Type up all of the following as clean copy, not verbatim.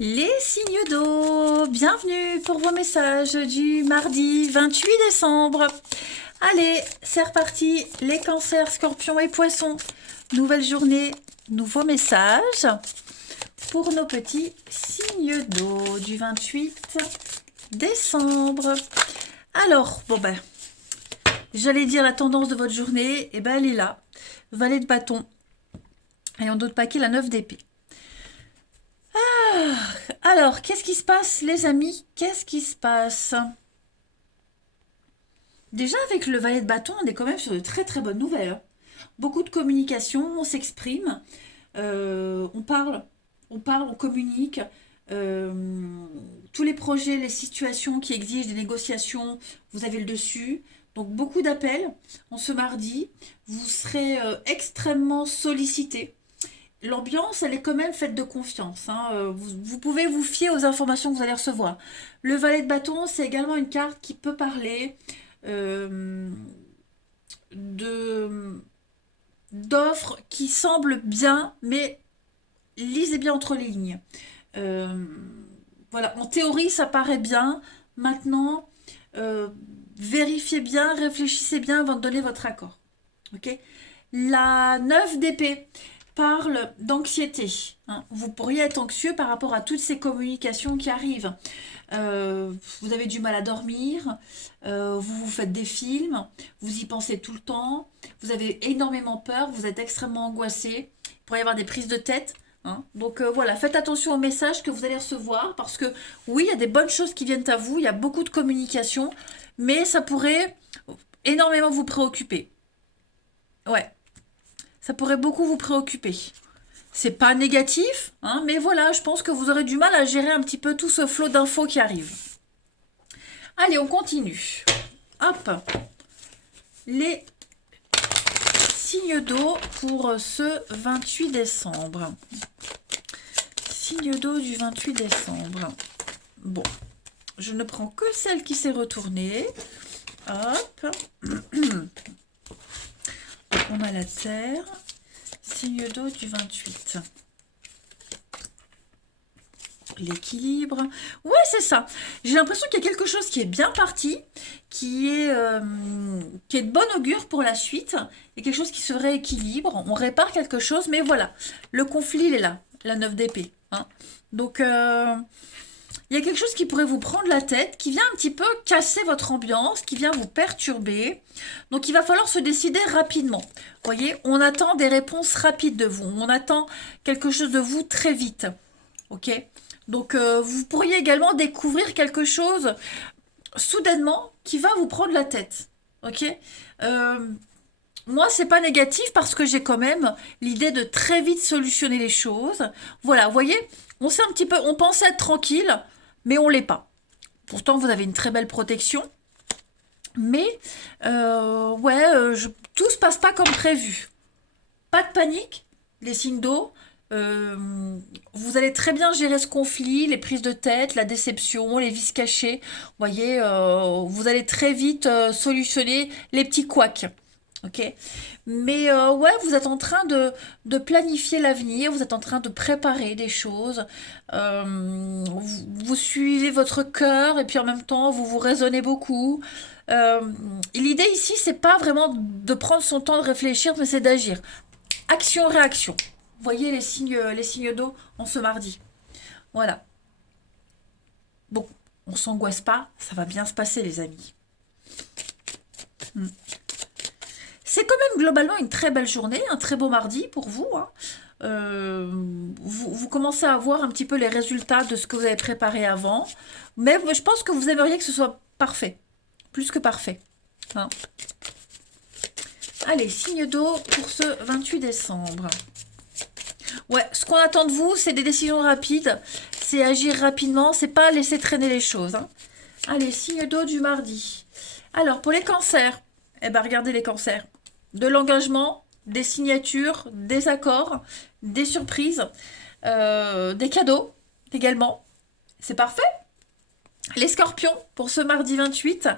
Les signes d'eau, bienvenue pour vos messages du mardi 28 décembre. Allez, c'est reparti, les cancers, scorpions et poissons. Nouvelle journée, nouveaux messages pour nos petits signes d'eau du 28 décembre. Alors, j'allais dire la tendance de votre journée, et ben elle est là. Valet de bâton. Et en d'autres paquets, la 9 d'épée. Alors, qu'est-ce qui se passe, les amis? Qu'est-ce qui se passe? Déjà, avec le valet de bâton, on est quand même sur de très très bonnes nouvelles, hein. Beaucoup de communication, on s'exprime, on communique. euh, Tous les projets, les situations qui exigent des négociations, vous avez le dessus. Donc, beaucoup d'appels en ce mardi. Vous serez extrêmement sollicité. L'ambiance, elle est quand même faite de confiance, hein. Vous pouvez vous fier aux informations que vous allez recevoir. Le valet de bâton, c'est également une carte qui peut parler euh, de d'offres qui semblent bien, mais lisez bien entre les lignes. Euh, voilà, en théorie, ça paraît bien. Maintenant, euh, vérifiez bien, réfléchissez bien avant de donner votre accord. Ok. La 9 d'épée parle d'anxiété, hein. Vous pourriez être anxieux par rapport à toutes ces communications qui arrivent. Vous avez du mal à dormir, vous vous faites des films, vous y pensez tout le temps, vous avez énormément peur, vous êtes extrêmement angoissé, il pourrait y avoir des prises de tête, hein. Donc voilà, faites attention aux messages que vous allez recevoir parce que oui, il y a des bonnes choses qui viennent à vous, il y a beaucoup de communication, mais ça pourrait énormément vous préoccuper. Ouais, ça pourrait beaucoup vous préoccuper. C'est pas négatif, hein, mais voilà, je pense que vous aurez du mal à gérer un petit peu tout ce flot d'infos qui arrive. Allez, on continue. Hop, les signes d'eau pour ce 28 décembre. Signe d'eau du 28 décembre. Bon, je ne prends que celle qui s'est retournée. Hop. On a la terre. Signe d'eau du 28. L'équilibre. Ouais, c'est ça. J'ai l'impression qu'il y a quelque chose qui est bien parti, qui est de bon augure pour la suite, et quelque chose qui se rééquilibre. On répare quelque chose, mais voilà. Le conflit, il est là, la 9 d'épée, hein. Donc, il y a quelque chose qui pourrait vous prendre la tête, qui vient un petit peu casser votre ambiance, qui vient vous perturber. Donc, il va falloir se décider rapidement. Vous voyez, on attend des réponses rapides de vous. On attend quelque chose de vous très vite. Ok. Donc vous pourriez également découvrir quelque chose soudainement qui va vous prendre la tête. Ok. Euh, Moi, c'est pas négatif parce que j'ai quand même l'idée de très vite solutionner les choses. Voilà, vous voyez, on sait un petit peu, on pensait être tranquille, mais on l'est pas. Pourtant, vous avez une très belle protection, mais tout se passe pas comme prévu. Pas de panique, les signes d'eau. Euh, Vous allez très bien gérer ce conflit, les prises de tête, la déception, les vices cachés. Vous voyez, vous allez très vite solutionner les petits couacs. Ok. Mais ouais, vous êtes en train de planifier l'avenir, vous êtes en train de préparer des choses. Vous suivez votre cœur et puis en même temps, vous vous raisonnez beaucoup. Euh, et l'idée ici, c'est pas vraiment de prendre son temps de réfléchir, mais c'est d'agir. Action-réaction. Voyez les signes d'eau en ce mardi. Voilà. Bon, on s'angoisse pas, ça va bien se passer, les amis. Hmm. C'est quand même globalement une très belle journée, un très beau mardi pour vous, hein. Vous commencez à voir un petit peu les résultats de ce que vous avez préparé avant. Mais je pense que vous aimeriez que ce soit parfait. Plus que parfait, hein. Allez, signe d'eau pour ce 28 décembre. Ouais, ce qu'on attend de vous, c'est des décisions rapides, c'est agir rapidement, c'est pas laisser traîner les choses, hein. Allez, signe d'eau du mardi. Alors, pour les cancers, eh ben regardez les cancers. De l'engagement, des signatures, des accords, des surprises, des cadeaux également. C'est parfait. Les scorpions, pour ce mardi 28,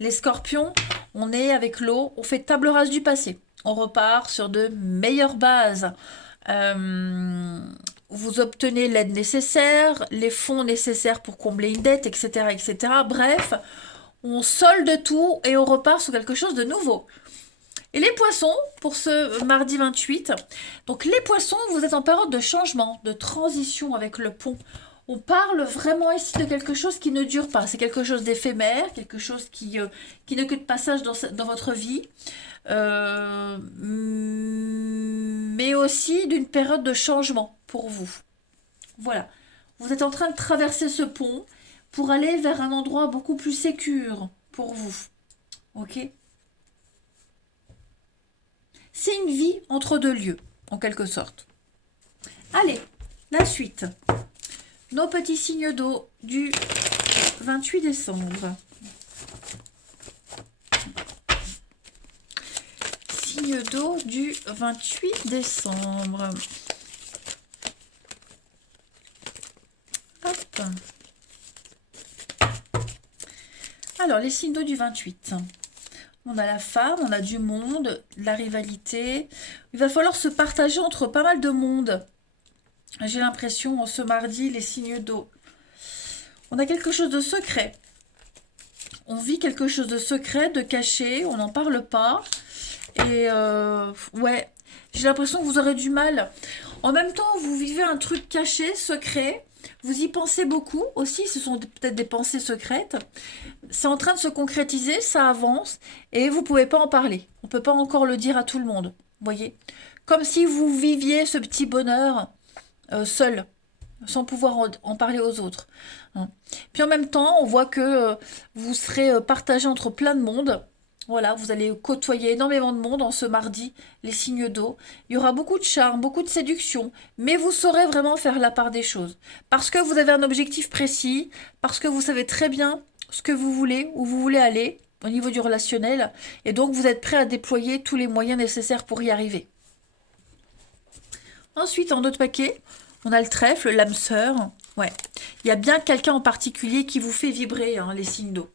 les scorpions, on est avec l'eau, on fait table rase du passé. On repart sur de meilleures bases. Euh, vous obtenez l'aide nécessaire, les fonds nécessaires pour combler une dette, etc., etc. Bref, on solde tout et on repart sur quelque chose de nouveau. Et les poissons, pour ce mardi 28, donc les poissons, vous êtes en période de changement, de transition avec le pont. On parle vraiment ici de quelque chose qui ne dure pas. C'est quelque chose d'éphémère, quelque chose qui n'est que de passage dans votre vie. Mais aussi d'une période de changement pour vous. Voilà. Vous êtes en train de traverser ce pont pour aller vers un endroit beaucoup plus sécure pour vous. Ok? C'est une vie entre deux lieux, en quelque sorte. Allez, la suite. Nos petits signes d'eau du 28 décembre. Signe d'eau du 28 décembre. Hop. Alors, les signes d'eau du 28. On a la femme, on a du monde, de la rivalité. Il va falloir se partager entre pas mal de monde. J'ai l'impression, ce mardi, les signes d'eau. On a quelque chose de secret. On vit quelque chose de secret, de caché, on n'en parle pas. Et ouais, j'ai l'impression que vous aurez du mal. En même temps, vous vivez un truc caché, secret. Vous y pensez beaucoup aussi, ce sont peut-être des pensées secrètes. C'est en train de se concrétiser, ça avance, et vous ne pouvez pas en parler. On ne peut pas encore le dire à tout le monde, voyez. Comme si vous viviez ce petit bonheur seul, sans pouvoir en parler aux autres. Hein. Puis en même temps, on voit que vous serez partagé entre plein de monde. Voilà, vous allez côtoyer énormément de monde en ce mardi, les signes d'eau. Il y aura beaucoup de charme, beaucoup de séduction, mais vous saurez vraiment faire la part des choses. Parce que vous avez un objectif précis, parce que vous savez très bien ce que vous voulez, où vous voulez aller au niveau du relationnel, et donc vous êtes prêt à déployer tous les moyens nécessaires pour y arriver. Ensuite, en d'autres paquets, on a le trèfle, l'âme sœur. Ouais, il y a bien quelqu'un en particulier qui vous fait vibrer, hein, les signes d'eau.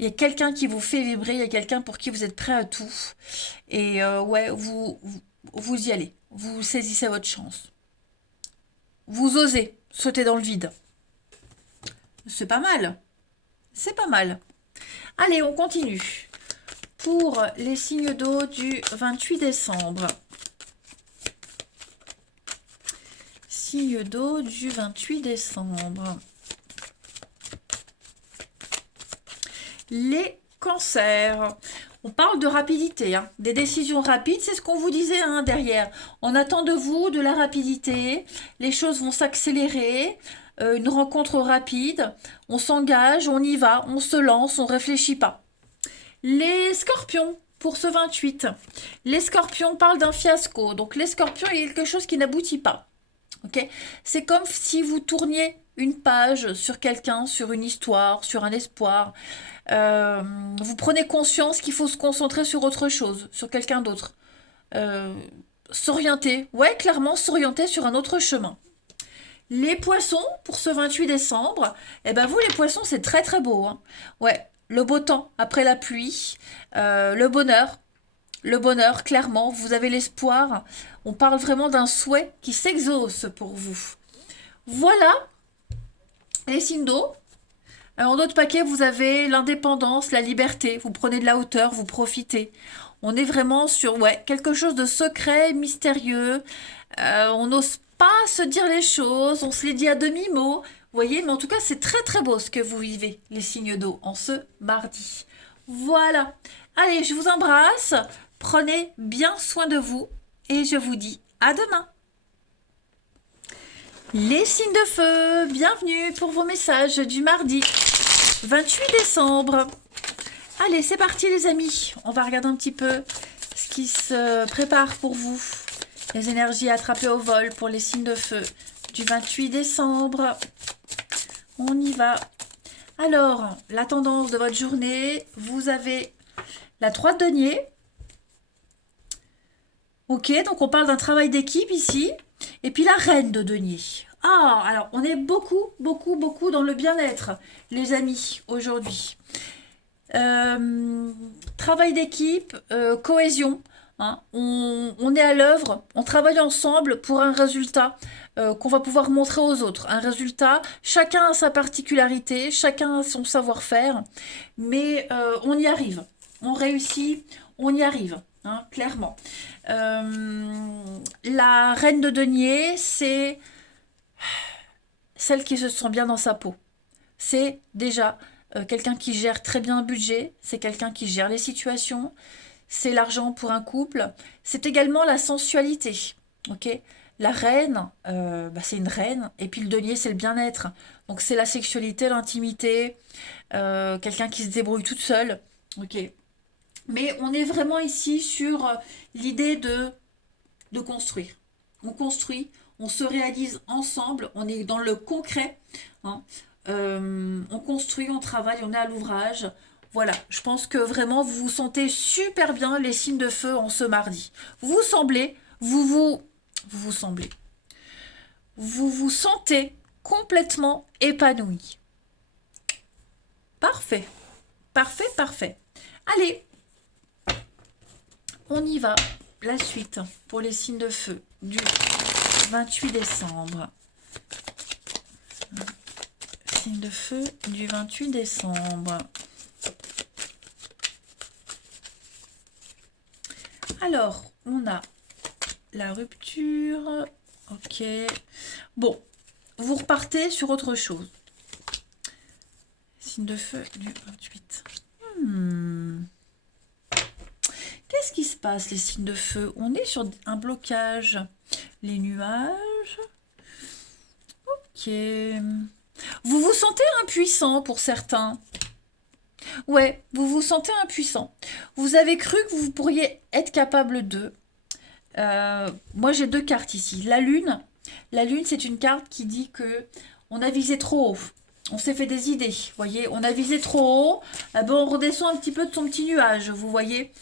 Il y a quelqu'un qui vous fait vibrer, il y a quelqu'un pour qui vous êtes prêt à tout. Et ouais, vous y allez. Vous saisissez votre chance. Vous osez sauter dans le vide. C'est pas mal. C'est pas mal. Allez, on continue. Pour les signes d'eau du 28 décembre. Signe d'eau du 28 décembre. Les cancers. On parle de rapidité, hein. Des décisions rapides, c'est ce qu'on vous disait, hein, derrière. On attend de vous de la rapidité, les choses vont s'accélérer, une rencontre rapide, on s'engage, on y va, on se lance, on réfléchit pas. Les scorpions, pour ce 28. Les scorpions parlent d'un fiasco, donc les scorpions, il y a quelque chose qui n'aboutit pas. Okay, c'est comme si vous tourniez une page sur quelqu'un, sur une histoire, sur un espoir. Vous prenez conscience qu'il faut se concentrer sur autre chose, sur quelqu'un d'autre. S'orienter, ouais, clairement s'orienter sur un autre chemin. Les poissons, pour ce 28 décembre, eh ben vous les poissons, c'est très très beau. Hein. Ouais, le beau temps après la pluie, le bonheur. Le bonheur, clairement, vous avez l'espoir. On parle vraiment d'un souhait qui s'exauce pour vous. Voilà les signes d'eau. En d'autres paquets, vous avez l'indépendance, la liberté. Vous prenez de la hauteur, vous profitez. On est vraiment sur quelque chose de secret, mystérieux. On n'ose pas se dire les choses, on se les dit à demi-mot. Vous voyez, mais en tout cas, c'est très très beau ce que vous vivez, les signes d'eau, en ce mardi. Voilà. Allez, je vous embrasse. Prenez bien soin de vous et je vous dis à demain. Les signes de feu, bienvenue pour vos messages du mardi 28 décembre. Allez, c'est parti les amis. On va regarder un petit peu ce qui se prépare pour vous. Les énergies attrapées au vol pour les signes de feu du 28 décembre. On y va. Alors, la tendance de votre journée, vous avez la 3 de denier. Ok, donc on parle d'un travail d'équipe ici. Et puis la reine de denier. Ah, alors on est beaucoup dans le bien-être, les amis, aujourd'hui. Travail d'équipe, cohésion. hein. On est à l'œuvre, on travaille ensemble pour un résultat qu'on va pouvoir montrer aux autres. Un résultat, chacun a sa particularité, chacun a son savoir-faire, mais on y arrive. On réussit, on y arrive, hein, clairement. La reine de denier, c'est celle qui se sent bien dans sa peau. C'est déjà quelqu'un qui gère très bien un budget, c'est quelqu'un qui gère les situations, c'est l'argent pour un couple, c'est également la sensualité. Ok. La reine, bah, c'est une reine, et puis le denier, c'est le bien-être. Donc c'est la sexualité, l'intimité, quelqu'un qui se débrouille toute seule. Ok. Mais on est vraiment ici sur l'idée de construire. On construit, on se réalise ensemble, on est dans le concret, hein. On construit, on travaille, on est à l'ouvrage. Voilà, je pense que vraiment vous vous sentez super bien les signes de feu en ce mardi. Vous vous semblez, vous vous semblez, vous vous sentez complètement épanoui. Parfait, parfait, parfait. Allez, on y va. La suite pour les signes de feu du 28 décembre. Signe de feu du 28 décembre. Alors, on a la rupture. Ok. Bon, vous repartez sur autre chose. Signe de feu du 28. Qu'est-ce qui se passe, les signes de feu? On est sur un blocage. Les nuages. Ok. Vous vous sentez impuissant pour certains. Ouais, vous vous sentez impuissant. Vous avez cru que vous pourriez être capable de. Moi, j'ai deux cartes ici. La lune, c'est une carte qui dit que on a visé trop haut. On s'est fait des idées, vous voyez. On a visé trop haut. Ben, on redescend un petit peu de son petit nuage, vous voyez.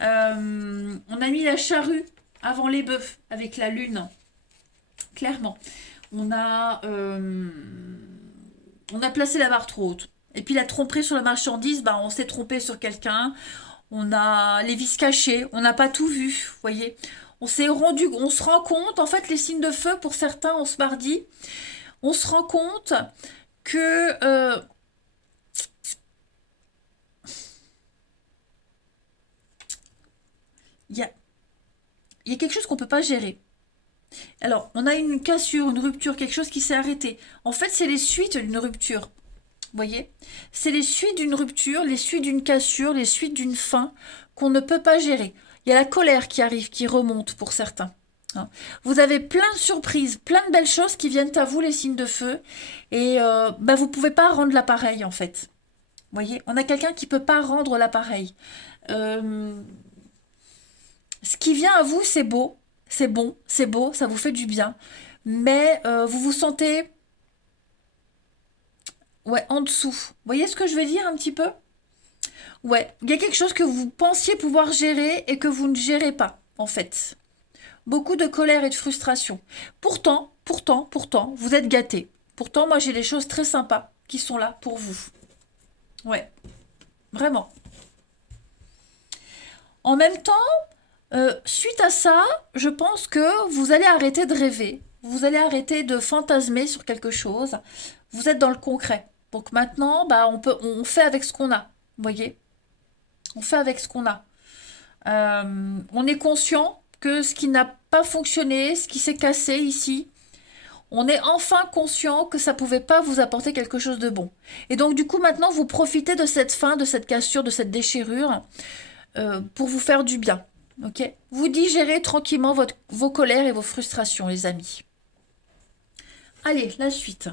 On a mis la charrue avant les bœufs avec la lune. Clairement. On a placé la barre trop haute. Et puis la tromperie sur la marchandise, bah, on s'est trompé sur quelqu'un. On a les vis cachés, on n'a pas tout vu, vous voyez. On se rend compte, en fait, les signes de feu, pour certains, on se mardi, on se rend compte que il y a, y a quelque chose qu'on ne peut pas gérer. Alors, on a une cassure, une rupture, quelque chose qui s'est arrêté. En fait, c'est les suites d'une rupture. Vous voyez? C'est les suites d'une rupture, les suites d'une cassure, les suites d'une fin qu'on ne peut pas gérer. Il y a la colère qui arrive, qui remonte pour certains, hein. Vous avez plein de surprises, plein de belles choses qui viennent à vous, les signes de feu, et bah, vous ne pouvez pas rendre l'appareil, en fait. Vous voyez? On a quelqu'un qui ne peut pas rendre l'appareil. Euh, Ce qui vient à vous, c'est beau, c'est bon, c'est beau, ça vous fait du bien, mais vous vous sentez, ouais, en dessous. Vous voyez ce que je veux dire un petit peu? Ouais, il y a quelque chose que vous pensiez pouvoir gérer et que vous ne gérez pas, en fait. Beaucoup de colère et de frustration. Pourtant, vous êtes gâtés. Pourtant, moi, j'ai des choses très sympas qui sont là pour vous. Ouais, vraiment. En même temps, suite à ça, je pense que vous allez arrêter de rêver. Vous allez arrêter de fantasmer sur quelque chose. Vous êtes dans le concret. Donc maintenant, bah, on fait avec ce qu'on a. Vous voyez? On fait avec ce qu'on a. On est conscient que ce qui n'a pas fonctionné, ce qui s'est cassé ici, on est enfin conscient que ça pouvait pas vous apporter quelque chose de bon. Et donc du coup maintenant vous profitez de cette fin, de cette cassure, de cette déchirure pour vous faire du bien. Ok. Vous digérez tranquillement vos colères et vos frustrations, les amis. Allez, la suite.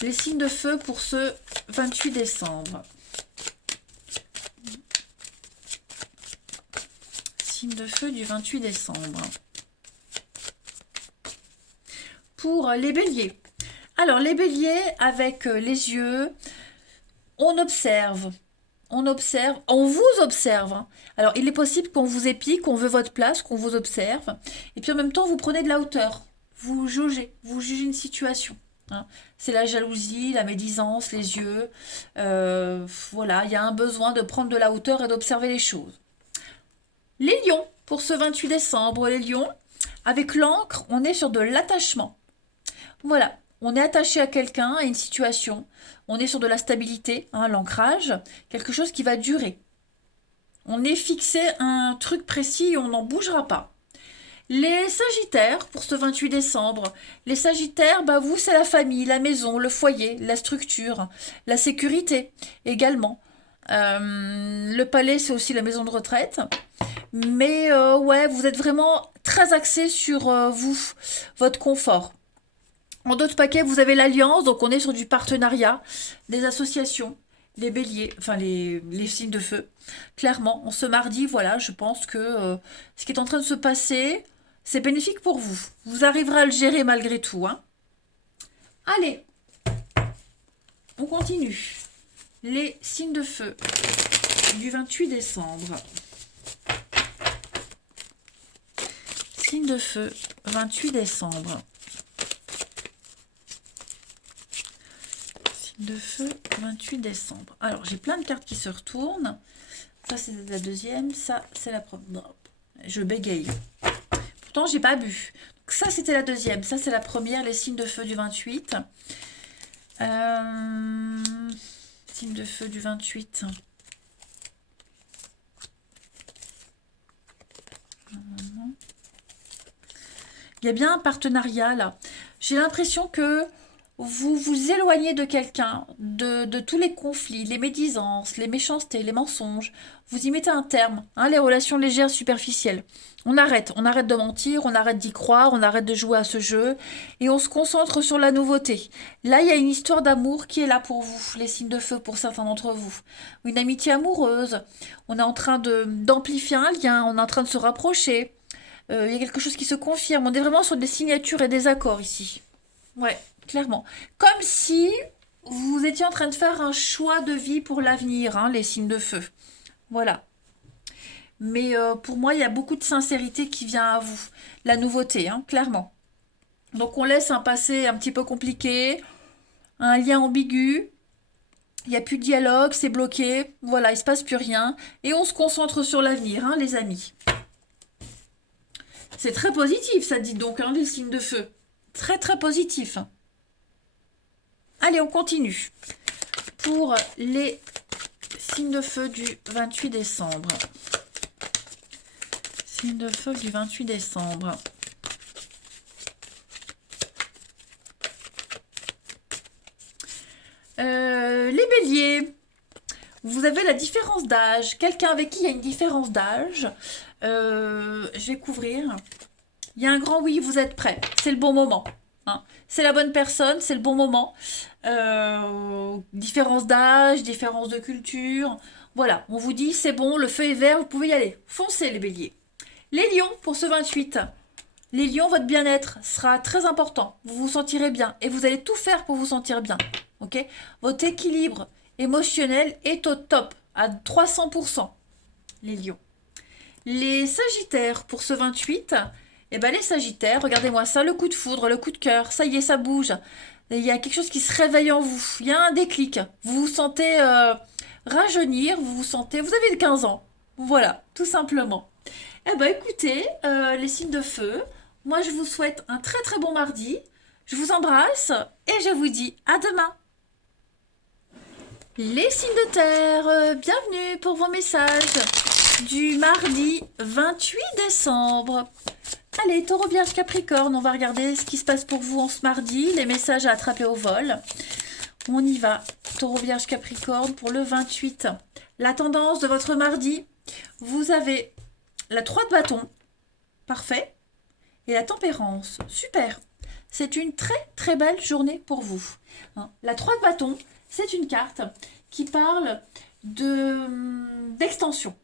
Les signes de feu pour ce 28 décembre. Signe de feu du 28 décembre. Pour les béliers. Alors, les béliers, avec les yeux, on observe. On vous observe, hein. Alors, il est possible qu'on vous épie, qu'on veut votre place, qu'on vous observe. Et puis en même temps, vous prenez de la hauteur. Vous jugez une situation, hein. C'est la jalousie, la médisance, les yeux. Voilà, il y a un besoin de prendre de la hauteur et d'observer les choses. Les lions, pour ce 28 décembre, les lions, avec l'encre, on est sur de l'attachement. Voilà, on est attaché à quelqu'un, à une situation. On est sur de la stabilité, hein, l'ancrage, quelque chose qui va durer. On est fixé à un truc précis et on n'en bougera pas. Les Sagittaires, pour ce 28 décembre, les Sagittaires, bah vous, c'est la famille, la maison, le foyer, la structure, la sécurité également. Le palais, c'est aussi la maison de retraite. Mais ouais, vous êtes vraiment très axé sur vous, votre confort. En d'autres paquets, vous avez l'alliance, donc on est sur du partenariat, des associations, les béliers, enfin les signes de feu. Clairement, en ce mardi, voilà, je pense que ce qui est en train de se passer, c'est bénéfique pour vous. Vous arriverez à le gérer malgré tout, hein. Allez, on continue. Les signes de feu du 28 décembre. Signe de feu, 28 décembre. Signe de feu, 28 décembre. Alors, j'ai plein de cartes qui se retournent. Ça, c'est la deuxième. Ça, c'est la première. Je bégaye. Pourtant, j'ai pas bu. Donc, ça, c'était la deuxième. Ça, c'est la première. Les signes de feu du 28. Signe de feu du 28. Il y a bien un partenariat là. J'ai l'impression que vous vous éloignez de quelqu'un, de tous les conflits, les médisances, les méchancetés, les mensonges. Vous y mettez un terme, hein, les relations légères, superficielles. On arrête de mentir, on arrête d'y croire, on arrête de jouer à ce jeu et on se concentre sur la nouveauté. Là, il y a une histoire d'amour qui est là pour vous, les signes de feu pour certains d'entre vous. Une amitié amoureuse. On est en train d'amplifier un lien, on est en train de se rapprocher. Il y a quelque chose qui se confirme. On est vraiment sur des signatures et des accords ici. Ouais, clairement. Comme si vous étiez en train de faire un choix de vie pour l'avenir, hein, les signes de feu. Voilà. Mais pour moi, il y a beaucoup de sincérité qui vient à vous. La nouveauté, hein, clairement. Donc on laisse un passé un petit peu compliqué, un lien ambigu. Il n'y a plus de dialogue, c'est bloqué. Voilà, il ne se passe plus rien. Et on se concentre sur l'avenir, hein, les amis. C'est très positif, ça dit donc, hein, les signes de feu. Très, très positif. Allez, on continue. Pour les signes de feu du 28 décembre. Signes de feu du 28 décembre. Les béliers. Vous avez la différence d'âge. Quelqu'un avec qui il y a une différence d'âge. Je vais couvrir. Il y a un grand oui, vous êtes prêts. C'est le bon moment. Hein. C'est la bonne personne, c'est le bon moment. Différence d'âge, différence de culture. Voilà, on vous dit c'est bon, le feu est vert, vous pouvez y aller. Foncez les béliers. Les lions pour ce 28. Les lions, votre bien-être sera très important. Vous vous sentirez bien et vous allez tout faire pour vous sentir bien. Ok. Votre équilibre émotionnel est au top, à 300%. Les lions. Les sagittaires pour ce 28. Eh bien, les sagittaires, regardez-moi ça, le coup de foudre, le coup de cœur, ça y est, ça bouge. Il y a quelque chose qui se réveille en vous. Il y a un déclic. Vous vous sentez rajeunir, vous vous sentez... Vous avez 15 ans. Voilà, tout simplement. Eh bien, écoutez, les signes de feu, moi, je vous souhaite un très très bon mardi. Je vous embrasse et je vous dis à demain. Les signes de terre, bienvenue pour vos messages du mardi 28 décembre. Allez, Taureau, Vierge, Capricorne, on va regarder ce qui se passe pour vous en ce mardi, les messages à attraper au vol. On y va, Taureau, Vierge, Capricorne pour le 28. La tendance de votre mardi, vous avez la 3 de bâton, parfait, et la tempérance, super. C'est une très très belle journée pour vous. La 3 de bâton, c'est une carte qui parle d'extension.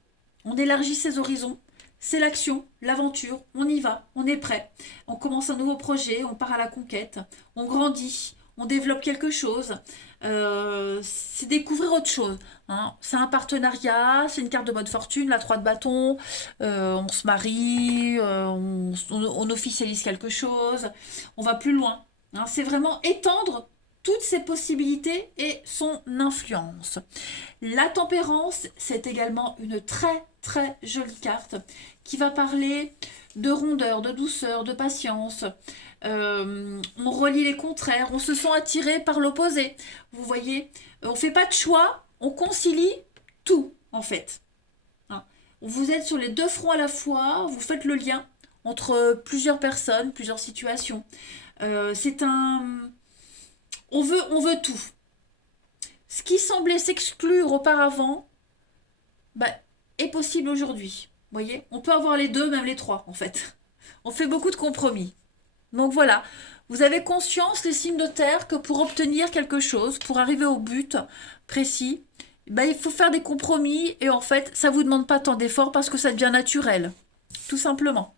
On élargit ses horizons. C'est l'action, l'aventure, on y va, on est prêt. On commence un nouveau projet, on part à la conquête, on grandit, on développe quelque chose. C'est découvrir autre chose. Hein. C'est un partenariat, c'est une carte de mode fortune, la 3 de bâton, on se marie, on officialise quelque chose, on va plus loin. Hein. C'est vraiment étendre toutes ses possibilités et son influence. La tempérance, c'est également une très très jolie carte qui va parler de rondeur, de douceur, de patience. On relie les contraires, on se sent attiré par l'opposé. Vous voyez, on ne fait pas de choix, on concilie tout en fait. Hein. Vous êtes sur les deux fronts à la fois, vous faites le lien entre plusieurs personnes, plusieurs situations. C'est un... on veut tout. Ce qui semblait s'exclure auparavant, bah, est possible aujourd'hui. Vous voyez, on peut avoir les deux, même les trois, en fait. On fait beaucoup de compromis. Donc voilà, vous avez conscience, les signes de terre, que pour obtenir quelque chose, pour arriver au but précis, bah, il faut faire des compromis et en fait, ça ne vous demande pas tant d'efforts parce que ça devient naturel. Tout simplement.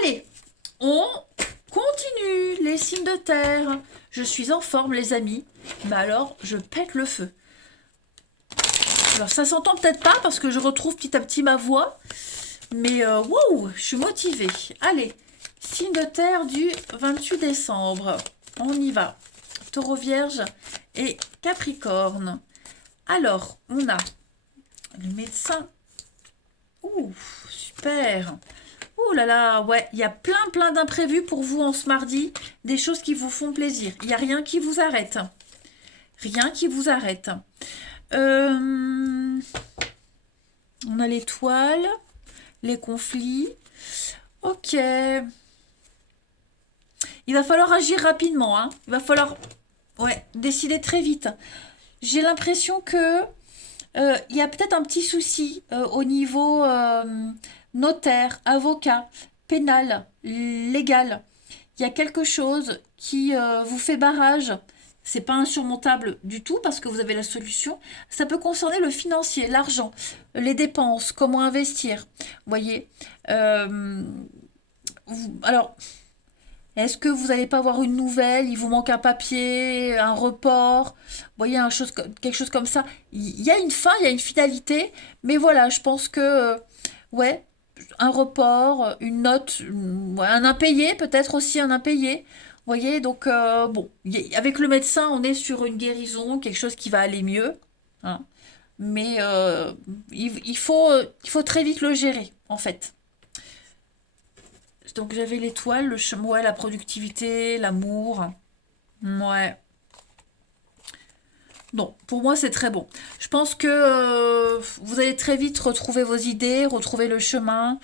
Allez, on continue les signes de terre. Je suis en forme, les amis. Mais alors, je pète le feu. Alors, ça s'entend peut-être pas parce que je retrouve petit à petit ma voix. Mais wow, je suis motivée. Allez, signe de terre du 28 décembre. On y va. Taureau, Vierge et Capricorne. Alors, on a le médecin. Ouh, super. Ouh là là, ouais, il y a plein d'imprévus pour vous en ce mardi. Des choses qui vous font plaisir. Il n'y a rien qui vous arrête. Rien qui vous arrête. On a l'étoile, les conflits. Ok. Il va falloir agir rapidement. Hein. Il va falloir décider très vite. J'ai l'impression que il y a peut-être un petit souci au niveau notaire, avocat, pénal, légal. Il y a quelque chose qui vous fait barrage. C'est pas insurmontable du tout parce que vous avez la solution. Ça peut concerner le financier, l'argent, les dépenses, comment investir. Vous voyez. Alors, est-ce que vous n'allez pas avoir une nouvelle? Il vous manque un papier, un report, vous voyez, quelque chose comme ça. Il y a une fin, il y a une finalité, mais voilà, je pense que, ouais, un report, une note, ouais, un impayé, peut-être aussi un impayé. Vous voyez, donc, bon, avec le médecin, on est sur une guérison, quelque chose qui va aller mieux. Hein. Mais il faut très vite le gérer, en fait. Donc j'avais l'étoile, ouais, la productivité, l'amour. Ouais. Non, pour moi c'est très bon. Je pense que vous allez très vite retrouver vos idées, retrouver le chemin.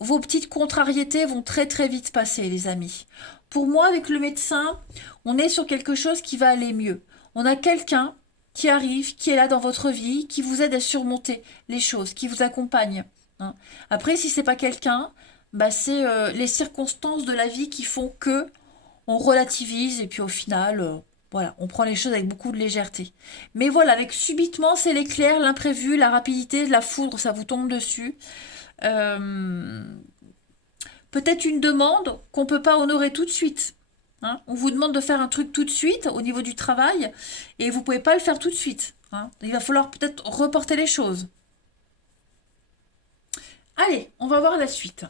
Vos petites contrariétés vont très vite passer, les amis. Pour moi, avec le médecin, on est sur quelque chose qui va aller mieux. On a quelqu'un qui arrive, qui est là dans votre vie, qui vous aide à surmonter les choses, qui vous accompagne. Hein. Après, si c'est pas quelqu'un, bah c'est les circonstances de la vie qui font que on relativise et puis au final, voilà, on prend les choses avec beaucoup de légèreté. Mais voilà, avec subitement, c'est l'éclair, l'imprévu, la rapidité, la foudre, ça vous tombe dessus. Euh, Peut-être une demande qu'on ne peut pas honorer tout de suite. Hein. On vous demande de faire un truc tout de suite au niveau du travail et vous ne pouvez pas le faire tout de suite. Hein. Il va falloir peut-être reporter les choses. Allez, on va voir la suite.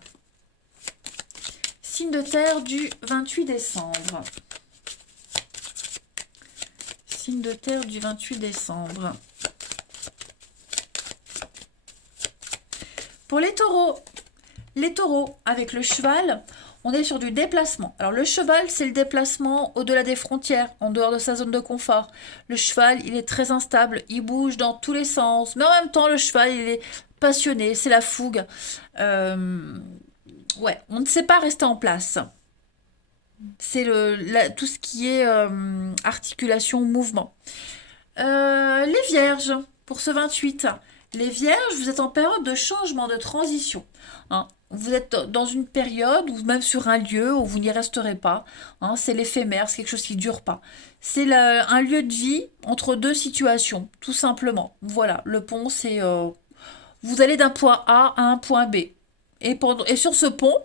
Signe de terre du 28 décembre. Signe de terre du 28 décembre. Pour les taureaux, avec le cheval, on est sur du déplacement. Alors le cheval, c'est le déplacement au-delà des frontières, en dehors de sa zone de confort. Le cheval, il est très instable, il bouge dans tous les sens. Mais en même temps, le cheval, il est passionné, c'est la fougue. Ouais, on ne sait pas rester en place. C'est tout ce qui est articulation, mouvement. Les vierges, pour ce 28. Les vierges, vous êtes en période de changement, de transition. Hein. Vous êtes dans une période ou même sur un lieu où vous n'y resterez pas. Hein. C'est l'éphémère, c'est quelque chose qui ne dure pas. C'est un lieu de vie entre deux situations, tout simplement. Voilà, le pont, c'est... vous allez d'un point A à un point B. Et sur ce pont,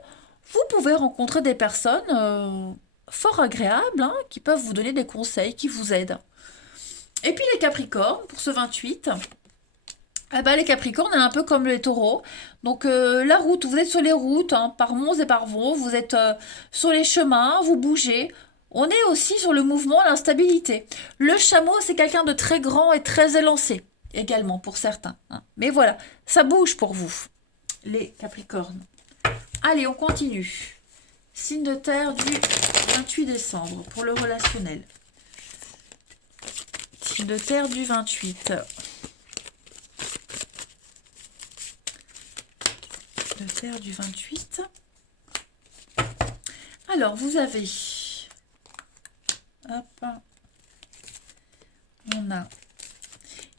vous pouvez rencontrer des personnes fort agréables hein, qui peuvent vous donner des conseils, qui vous aident. Et puis les Capricornes, pour ce 28, eh ben, les Capricornes, est un peu comme les taureaux. Donc la route, vous êtes sur les routes, hein, par monts et par vaux, vous êtes sur les chemins, vous bougez, On est aussi sur le mouvement, l'instabilité. Le chameau, c'est quelqu'un de très grand et très élancé, également pour certains, hein. Mais voilà, ça bouge pour vous, les Capricornes. Allez, on continue. Signe de terre du 28 décembre pour le relationnel. Signe de terre du 28. De terre du 28. Alors, vous avez... Hop. On a...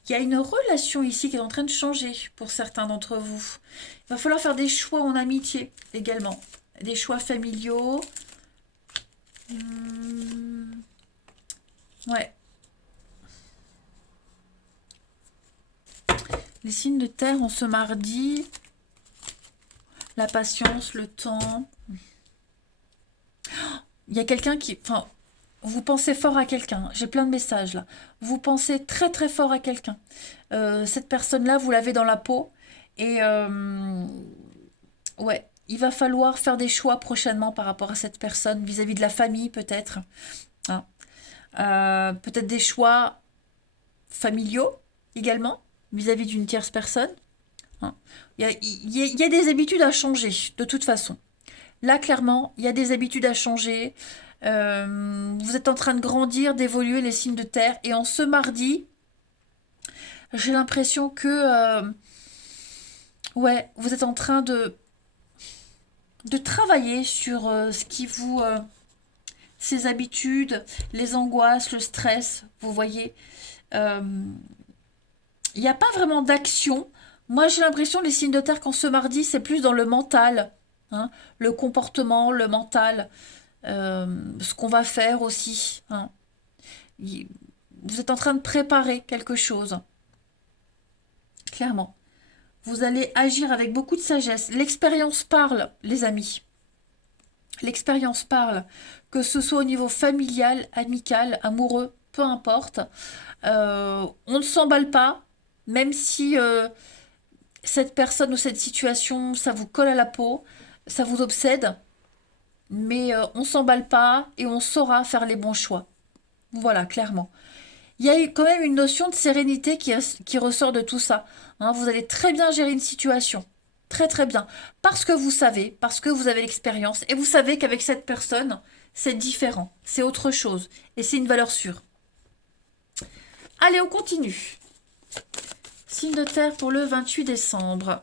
Il y a une relation ici qui est en train de changer pour certains d'entre vous. Il va falloir faire des choix en amitié également. Des choix familiaux. Ouais. Les signes de terre en ce mardi. La patience, le temps. Il y a quelqu'un qui... Enfin, vous pensez fort à quelqu'un. J'ai plein de messages là. Vous pensez très très fort à quelqu'un. Cette personne-là, vous l'avez dans la peau. Et ouais, il va falloir faire des choix prochainement par rapport à cette personne, vis-à-vis de la famille peut-être, hein. Peut-être des choix familiaux également, vis-à-vis d'une tierce personne, hein. Il y a des habitudes à changer, de toute façon. Là, clairement, il y a des habitudes à changer. Vous êtes en train de grandir, d'évoluer les signes de terre. Et en ce mardi, j'ai l'impression que... ouais, vous êtes en train de travailler sur ce qui vous... ces habitudes, les angoisses, le stress, vous voyez. Euh, Il n'y a pas vraiment d'action. Moi, j'ai l'impression, les signes de terre, qu'en ce mardi, c'est plus dans le mental, hein, le comportement, le mental, ce qu'on va faire aussi, hein. Vous êtes en train de préparer quelque chose, clairement. Vous allez agir avec beaucoup de sagesse. L'expérience parle, les amis. L'expérience parle, que ce soit au niveau familial, amical, amoureux, peu importe. On ne s'emballe pas, même si cette personne ou cette situation, ça vous colle à la peau, ça vous obsède, mais on s'emballe pas et on saura faire les bons choix. Voilà, clairement. Il y a quand même une notion de sérénité qui ressort de tout ça, hein. Vous allez très bien gérer une situation. Très très bien. Parce que vous savez, parce que vous avez l'expérience, et vous savez qu'avec cette personne, c'est différent, c'est autre chose, et c'est une valeur sûre. Allez, on continue. Signe de terre pour le 28 décembre.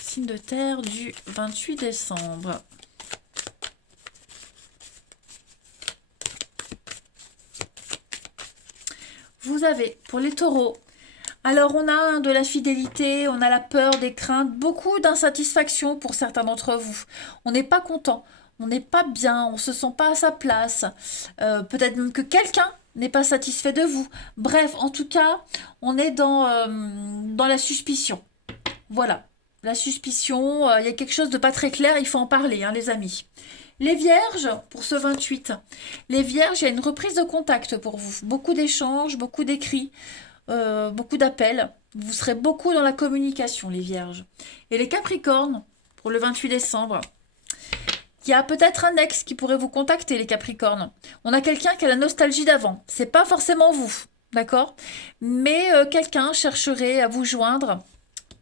Signe de terre du 28 décembre. Vous avez, pour les taureaux, alors on a de la fidélité, on a la peur, des craintes, beaucoup d'insatisfaction pour certains d'entre vous. On n'est pas content, on n'est pas bien, on se sent pas à sa place. Peut-être même que quelqu'un n'est pas satisfait de vous. Bref, en tout cas, on est dans la suspicion. Voilà, la suspicion, il y a quelque chose de pas très clair, il faut en parler, hein, les amis. Les vierges, pour ce 28, les vierges, il y a une reprise de contact pour vous. Beaucoup d'échanges, beaucoup d'écrits, beaucoup d'appels. Vous serez beaucoup dans la communication, les vierges. Et les capricornes, pour le 28 décembre, il y a peut-être un ex qui pourrait vous contacter, les capricornes. On a quelqu'un qui a la nostalgie d'avant. C'est pas forcément vous, d'accord? Mais quelqu'un chercherait à vous joindre.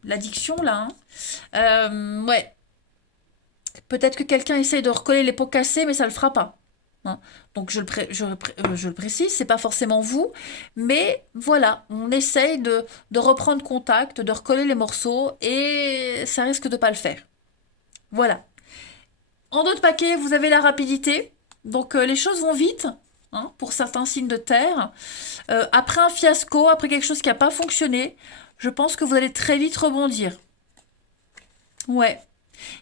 L'addiction, là, hein. Ouais. Peut-être que quelqu'un essaye de recoller les pots cassés, mais ça le fera pas, hein. Donc je le précise, c'est pas forcément vous, mais voilà, on essaye de reprendre contact, de recoller les morceaux, et ça risque de pas le faire. Voilà. En d'autres paquets, vous avez la rapidité, donc les choses vont vite, hein, pour certains signes de terre. Après un fiasco, après quelque chose qui n'a pas fonctionné, je pense que vous allez très vite rebondir. Ouais.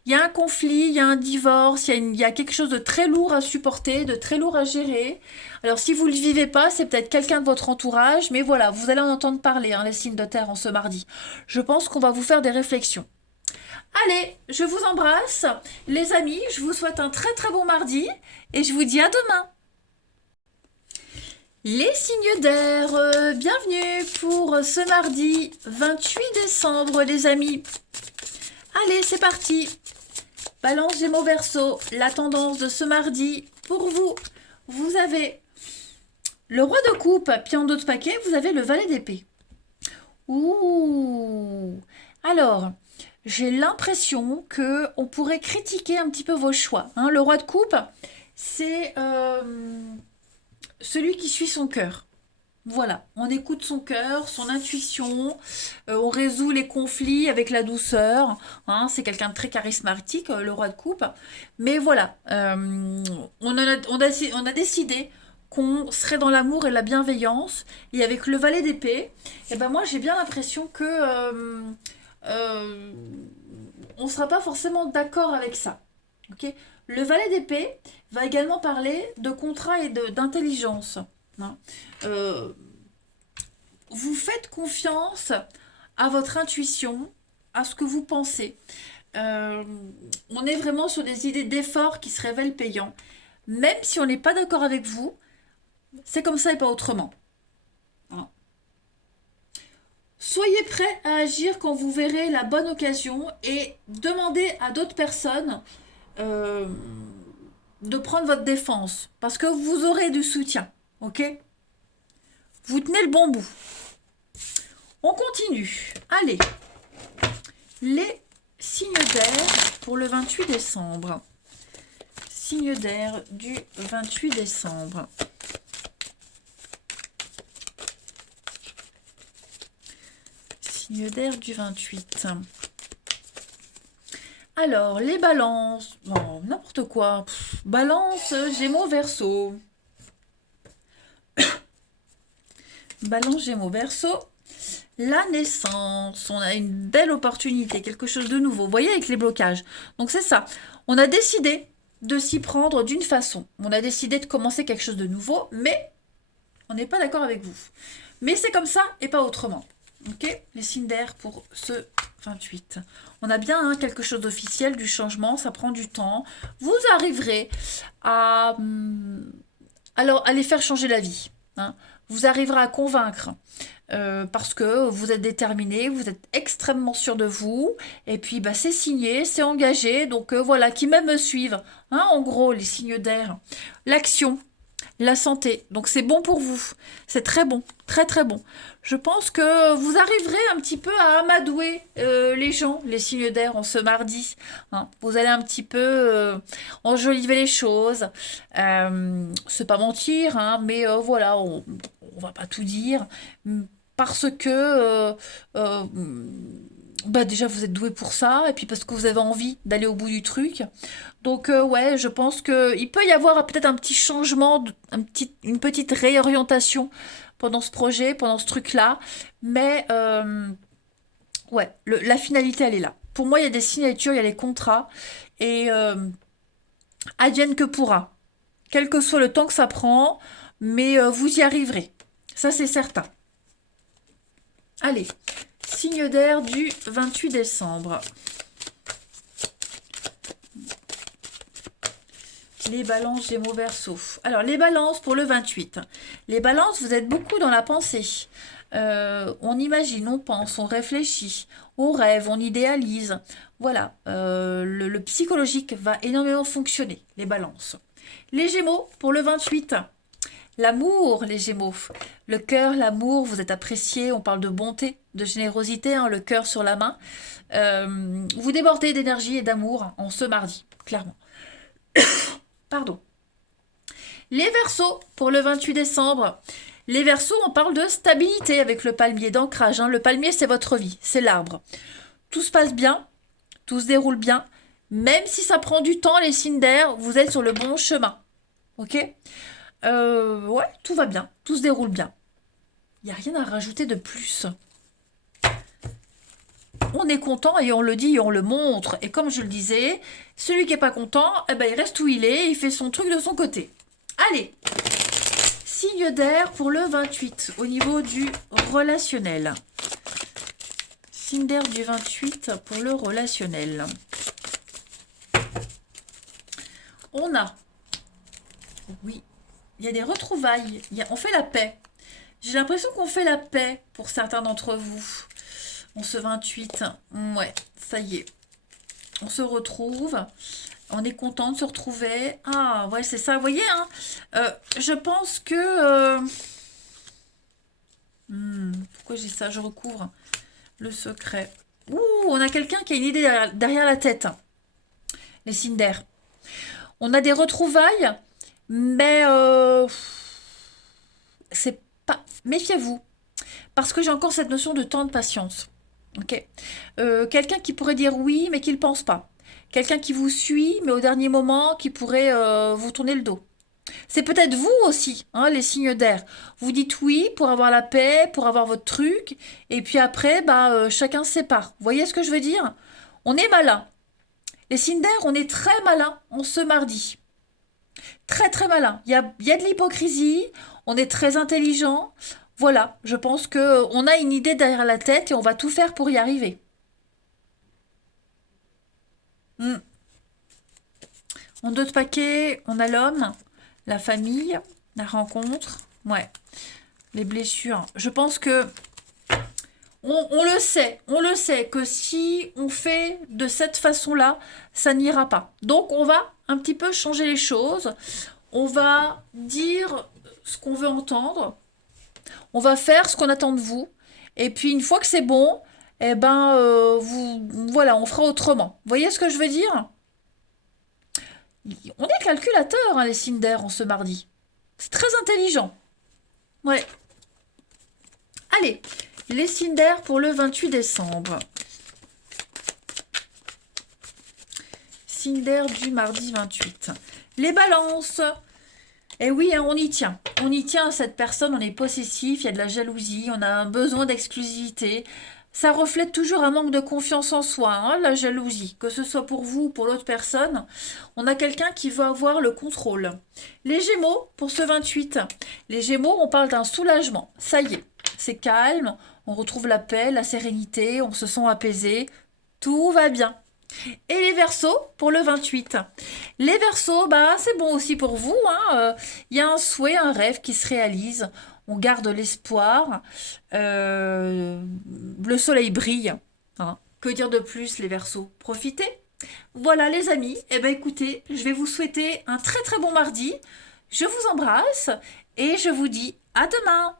Il y a un conflit, il y a un divorce, il y a quelque chose de très lourd à supporter, de très lourd à gérer. Alors si vous ne le vivez pas, c'est peut-être quelqu'un de votre entourage, mais voilà, vous allez en entendre parler, hein, les signes de terre en ce mardi. Je pense qu'on va vous faire des réflexions. Allez, je vous embrasse, les amis, je vous souhaite un très très bon mardi, et je vous dis à demain. Les signes d'air, bienvenue pour ce mardi 28 décembre, les amis. Allez, c'est parti. Balance, Gémeaux, Verseau, la tendance de ce mardi, pour vous, vous avez le roi de coupe, puis en dos de paquet, vous avez le valet d'épée. Ouh. Alors, j'ai l'impression que on pourrait critiquer un petit peu vos choix, hein. Le roi de coupe, c'est celui qui suit son cœur. Voilà, on écoute son cœur, son intuition, on résout les conflits avec la douceur, hein. C'est quelqu'un de très charismatique, le roi de coupe. Mais voilà, on a décidé qu'on serait dans l'amour et la bienveillance. Et avec le valet d'épée, et ben moi j'ai bien l'impression que euh, on ne sera pas forcément d'accord avec ça. Ok. Le valet d'épée va également parler de contrat et d'intelligence, hein. Euh, vous faites confiance à votre intuition, à ce que vous pensez. Euh, on est vraiment sur des idées d'effort qui se révèlent payants. Même si on n'est pas d'accord avec vous, c'est comme ça et pas autrement. Voilà. Soyez prêts à agir quand vous verrez la bonne occasion et demandez à d'autres personnes euh, de prendre votre défense parce que vous aurez du soutien. Ok. Vous tenez le bon bout. On continue. Allez. Les signes d'air pour le 28 décembre. Signe d'air du 28 décembre. Signe d'air du 28. Alors, les balances. Bon, n'importe quoi. Balance, Gémeaux, Verseau. Balance, Gémeaux, Verseau. La naissance. On a une belle opportunité, quelque chose de nouveau. Vous voyez avec les blocages. Donc c'est ça. On a décidé de s'y prendre d'une façon. On a décidé de commencer quelque chose de nouveau, mais on n'est pas d'accord avec vous. Mais c'est comme ça et pas autrement. Ok. Les signes d'air pour ce 28. On a bien quelque chose d'officiel, du changement, ça prend du temps. Vous arriverez à, alors, à les faire changer la vie, hein. Vous arriverez à convaincre parce que vous êtes déterminé, vous êtes extrêmement sûr de vous. Et puis, bah, c'est signé, c'est engagé. Donc, voilà, qui même me suivent, hein, en gros, les signes d'air. L'action, la santé. Donc c'est bon pour vous. C'est très bon, très très bon. Je pense que vous arriverez un petit peu à amadouer les gens, les signes d'air en ce mardi, hein. Vous allez un petit peu enjoliver les choses. C'est pas mentir, hein, mais voilà, on va pas tout dire. Parce que bah déjà vous êtes doué pour ça, et puis parce que vous avez envie d'aller au bout du truc. Donc ouais, je pense qu'il peut y avoir peut-être un petit changement, une petite réorientation pendant ce projet, pendant ce truc-là. Mais ouais, la finalité, elle est là. Pour moi, il y a des signatures, il y a les contrats. Et advienne que pourra. Quel que soit le temps que ça prend, mais vous y arriverez. Ça, c'est certain. Allez, signe d'air du 28 décembre. Les balances, Gémeaux, Verseau. Alors, les balances pour le 28. Les balances, vous êtes beaucoup dans la pensée. On imagine, on pense, on réfléchit, on rêve, on idéalise. Voilà, le psychologique va énormément fonctionner, les balances. Les Gémeaux pour le 28. L'amour, les Gémeaux. Le cœur, l'amour, vous êtes apprécié. On parle de bonté, de générosité, hein, le cœur sur la main. Vous débordez d'énergie et d'amour en ce mardi, clairement. Pardon. Les Verseaux pour le 28 décembre. Les Verseaux, on parle de stabilité avec le palmier, d'ancrage, hein. Le palmier, c'est votre vie, c'est l'arbre. Tout se passe bien, tout se déroule bien. Même si ça prend du temps, les signes d'air, vous êtes sur le bon chemin. Ok. Ouais, tout va bien, tout se déroule bien. Il n'y a rien à rajouter de plus. On est content et on le dit et on le montre. Et comme je le disais, celui qui n'est pas content, eh ben, il reste où il est, il fait son truc de son côté. Allez, signe d'air pour le 28 au niveau du relationnel. Signe d'air du 28 pour le relationnel. On a, oui, il y a des retrouvailles, on fait la paix. J'ai l'impression qu'on fait la paix pour certains d'entre vous. On se 28, ouais, ça y est. On se retrouve. On est content de se retrouver. Ah, ouais, c'est ça. Vous voyez, hein, je pense que... pourquoi j'ai ça? Je recouvre le secret. Ouh, on a quelqu'un qui a une idée derrière la tête. Les Cinder. On a des retrouvailles, mais c'est pas... Méfiez-vous, parce que j'ai encore cette notion de temps de patience. Ok. Quelqu'un qui pourrait dire oui, mais qui ne le pense pas. Quelqu'un qui vous suit, mais au dernier moment, qui pourrait vous tourner le dos. C'est peut-être vous aussi, hein, les signes d'air. Vous dites oui pour avoir la paix, pour avoir votre truc, et puis après, bah, chacun se sépare. Vous voyez ce que je veux dire? On est malin. Les signes d'air, on est très malin en ce mardi. Très très malin. Il y a de l'hypocrisie, on est très intelligent. Voilà, je pense que on a une idée derrière la tête et on va tout faire pour y arriver. Hmm. En d'autres paquets, on a l'homme, la famille, la rencontre, ouais, les blessures. Je pense que on le sait que si on fait de cette façon-là, ça n'ira pas. Donc on va un petit peu changer les choses. On va dire ce qu'on veut entendre. On va faire ce qu'on attend de vous. Et puis une fois que c'est bon, eh ben voilà, on fera autrement. Vous voyez ce que je veux dire? On est calculateur, hein, les Cinder, en ce mardi. C'est très intelligent. Ouais. Allez, les Cinder pour le 28 décembre. Cinder du mardi 28. Les balances. Eh oui, hein, on y tient. On y tient à cette personne, on est possessif, il y a de la jalousie, on a un besoin d'exclusivité. Ça reflète toujours un manque de confiance en soi, hein, la jalousie, que ce soit pour vous ou pour l'autre personne. On a quelqu'un qui veut avoir le contrôle. Les Gémeaux, pour ce 28. Les Gémeaux, on parle d'un soulagement. Ça y est, c'est calme, on retrouve la paix, la sérénité, on se sent apaisé. Tout va bien. Et les Verseaux pour le 28. Les Verseaux, bah, c'est bon aussi pour vous, hein. Il y a un souhait, un rêve qui se réalise. On garde l'espoir. Le soleil brille, hein. Que dire de plus, les Verseaux? Profitez. Voilà, les amis. Eh ben, écoutez, je vais vous souhaiter un très très bon mardi. Je vous embrasse et je vous dis à demain.